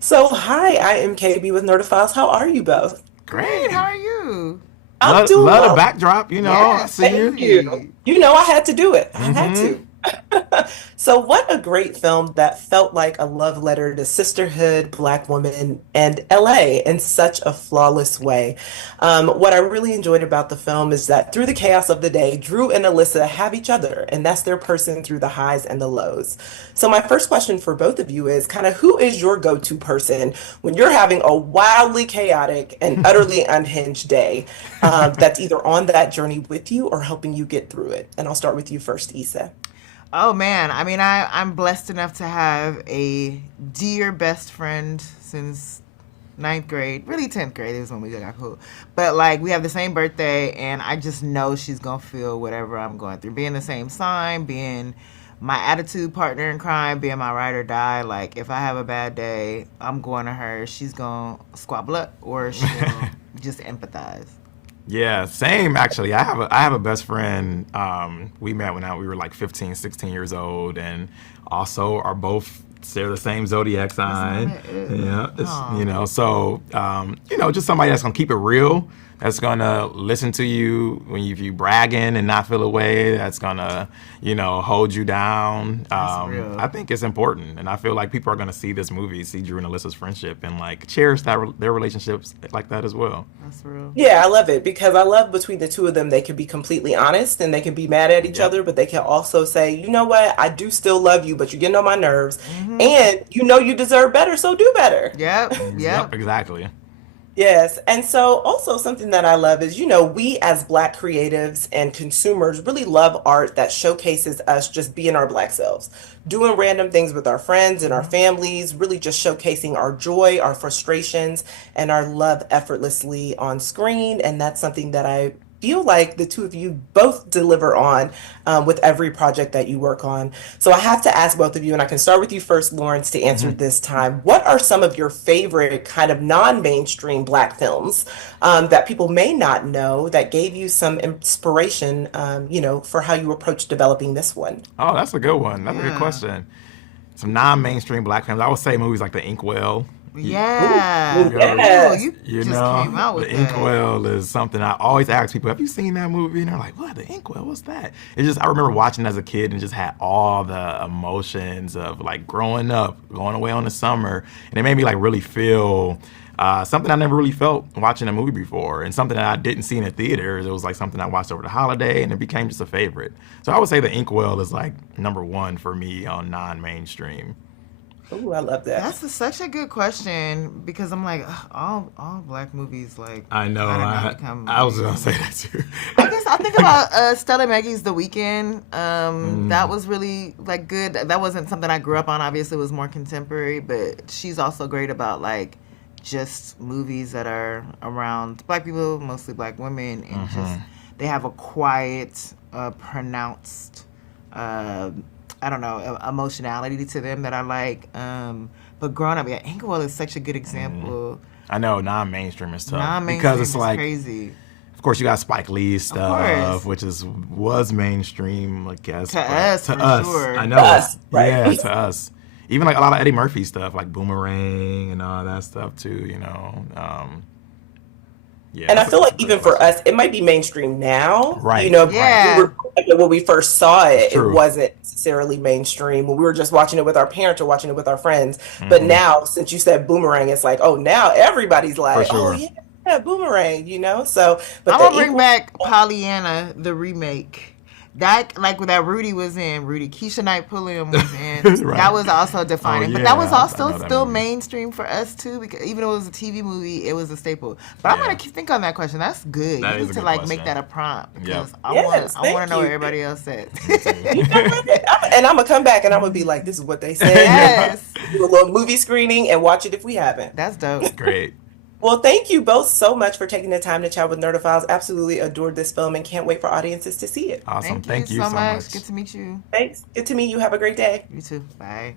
So, hi, I am KB with Nerdophiles. How are you both? Great. How Great. are you? I'm doing Love the well. backdrop. I Yes, see you. Thank you. crazy. You know, I had to do it. I had Mm-hmm. to. So, what a great film that felt like a love letter to sisterhood, Black women, and LA in such a flawless way. What I really enjoyed about the film is that through the chaos of the day, Drew and Alyssa have each other, and that's their person through the highs and the lows. So, my first question for both of you is kind of who is your go-to person when you're having a wildly chaotic and utterly unhinged day that's either on that journey with you or helping you get through it? And I'll start with you first, Issa. Oh man, I mean, I'm blessed enough to have a dear best friend since ninth grade. Really, 10th grade is when we got cool. But like, we have the same birthday, and I just know she's gonna feel whatever I'm going through. Being the same sign, being my attitude partner in crime, being my ride or die. Like, if I have a bad day, I'm going to her. She's gonna squabble up, or she'll just empathize. Yeah, same actually. I have a best friend. We met when we were like 15, 16 years old, and also are both share the same zodiac That's not sign. it. Yeah, Oh, so just somebody that's gonna keep it real. That's gonna listen to you when you bragging and not feel away. That's gonna hold you down. that's I real. think it's important, and I feel like people are gonna see this movie, see Drew and Alyssa's friendship, and like cherish their relationships like that as well. That's real. Yeah, I love it because I love between the two of them, they can be completely honest and they can be mad at each Yep. other, but they can also say, you know what, I do still love you, but you're getting on my nerves. Mm-hmm. And you know you deserve better, so do better. Yep. Yep. Yep. Exactly. Yes. And so also something that I love is, we as Black creatives and consumers really love art that showcases us just being our Black selves, doing random things with our friends and our Mm-hmm. families, really just showcasing our joy, our frustrations, and our love effortlessly on screen. And that's something that I feel like the two of you both deliver on with every project that you work on. So I have to ask both of you, and I can start with you first, Lawrence, to answer Hmm. this time. What are some of your favorite kind of non-mainstream Black films that people may not know that gave you some inspiration, for how you approach developing this one? Oh, that's a good one. That's a good Yeah. question. Some non-mainstream black films. I would say movies like The Inkwell. Ooh, Yeah. Yo, Ooh, yes. you just came out The with that. Inkwell is something I always ask people, have you seen that movie? And they're like, what? The Inkwell? What's that? It's just, I remember watching as a kid and just had all the emotions of like growing up, going away on the summer. And it made me like really feel something I never really felt watching a movie before, and something that I didn't see in the theaters. It was like something I watched over the holiday, and it became just a favorite. So I would say The Inkwell is like number one for me on non-mainstream. Ooh, I love that. Such a good question because I'm like ugh, all black movies like I know. I don't know I become I was gonna movies. say that too. I guess I think about Stella Maggie's The Weekend. That Mm, was really like good. That wasn't something I grew up on. Obviously, it was more contemporary, but she's also great about like just movies that are around black people, mostly black women, and just mhm. they have a quiet, pronounced, uh, I don't know, emotionality to them that I like. But growing up, yeah, Inglewood is such a good Mm. example. I know non-mainstream is tough because Non-mainstream it's is like, crazy, of course, you got Spike Lee of course. stuff, which was mainstream, I guess, To but us, to for us, I sure. know it's Us, right. yeah, to us. Even like a lot of Eddie Murphy stuff, like Boomerang and all that stuff too. Yeah, And I feel that's like a great even for question. us, it might be mainstream now, Right, but right. we Yeah. were when we first saw It's it, it true. wasn't necessarily mainstream. When we were just watching it with our parents or watching it with our friends. But Hmm. now, since you said Boomerang, it's like, oh, now everybody's For like, oh sure. yeah, yeah, Boomerang. So, but I'm the gonna bring equal, back Pollyanna, the remake. That like that Rudy was in. Rudy Keisha Knight Pulliam was in. Right. That was also Oh defining, but that was yeah, I also know that still movie. mainstream for us too. Because even though it was a TV movie, it was a staple. But I'm gonna Yeah, think on that question. That's good. You that is need a to good like make question. that a prompt Yep. because yes, I want thank to know what you. everybody else said. Me too. You know what? And I'm gonna come back and I'm gonna be like, this is what they said, and Yeah. Yes, do a little movie screening and watch it if we haven't. that's dope. Great. Well, thank you both so much for taking the time to chat with Nerdophiles. Absolutely adored this film and can't wait for audiences to see it. Awesome. Thank you Thank you so so much. Good much. to meet you. Thanks. Good to meet you. Have a great day. You too. Bye.